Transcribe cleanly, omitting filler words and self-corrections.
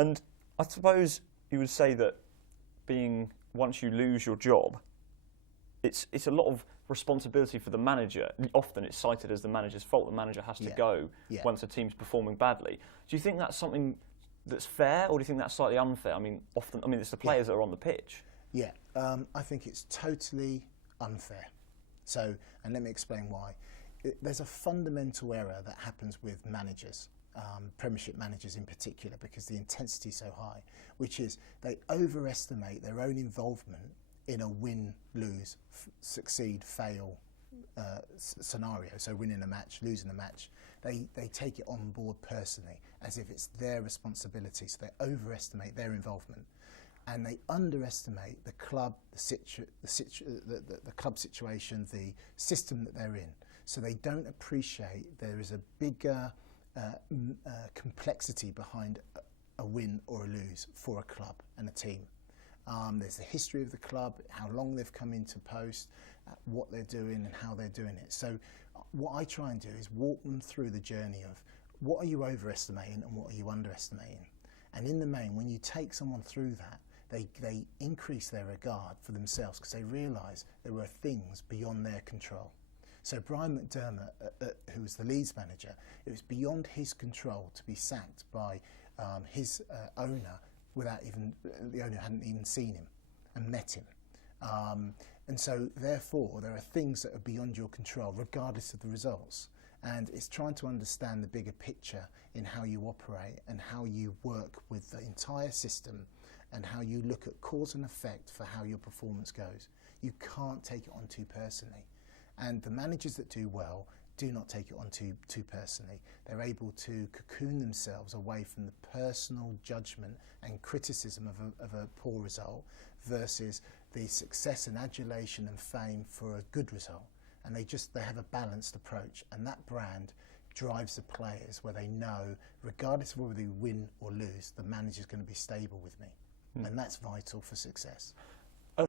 And I suppose you would say that once you lose your job, it's a lot of responsibility for the manager. Often it's cited as the manager's fault. The manager has to go once a team's performing badly. Do you think that's something that's fair, or do you think that's slightly unfair? I mean, it's the players that are on the pitch. Yeah, I think it's totally unfair. So, and let me explain why. There's a fundamental error that happens with managers, Premiership managers in particular, because the intensity is so high, which is they overestimate their own involvement in a win, lose, succeed, fail scenario. So winning a match, losing a match, they take it on board personally as if it's their responsibility. So they overestimate their involvement, and they underestimate the club, the club situation, the system that they're in. So they don't appreciate there is a bigger complexity behind a win or a lose for a club and a team. There's the history of the club, how long they've come into post, what they're doing and how they're doing it. So what I try and do is walk them through the journey of what are you overestimating and what are you underestimating. And in the main, when you take someone through that, they increase their regard for themselves because they realise there were things beyond their control. So Brian McDermott, who was the Leeds manager, it was beyond his control to be sacked by his owner without the owner hadn't even seen him and met him. And so therefore there are things that are beyond your control regardless of the results. And it's trying to understand the bigger picture in how you operate and how you work with the entire system and how you look at cause and effect for how your performance goes. You can't take it on too personally. And the managers that do well do not take it on too personally. They're able to cocoon themselves away from the personal judgment and criticism of a poor result versus the success and adulation and fame for a good result. And they have a balanced approach, and that brand drives the players where they know, regardless of whether they win or lose, the manager's going to be stable with me. And that's vital for success.